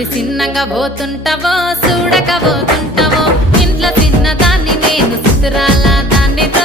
అంది చిన్నగా పోతుంటావో చూడక పోతుంటావో ఇంట్లో చిన్న దాన్ని నేను సుతురాల దాన్నితో